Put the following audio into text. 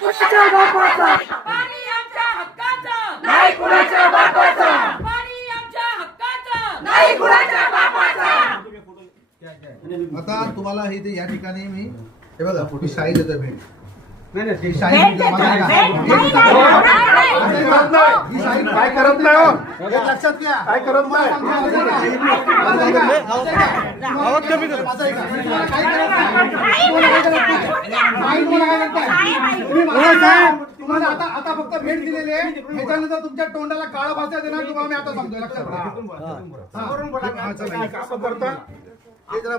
कुणाच्या बापाचा पाणी आमच्या हक्काचं नाही, कुणाच्या बापाचा पाणी आमच्या हक्काचं नाही, कुणाच्या बापाचा. आता तुम्हाला हे ते या ठिकाणी मी हे बघा ही शाही देतो भेट. ही शाही मला ऐका. ही शाही काय करत नाही हो. एक लक्षात घ्या काय करत नाही. आवाज कमी करा. माझं ऐका. तुम्हाला काय करत नाही. तुम्हाला आता फक्त भेट दिलेली आहे. ह्याच्यानंतर तुमच्या तोंडाला काळा भाषा देणार तुम्हाला मी आता सांगतोय. लक्षात घ्या. हे जरा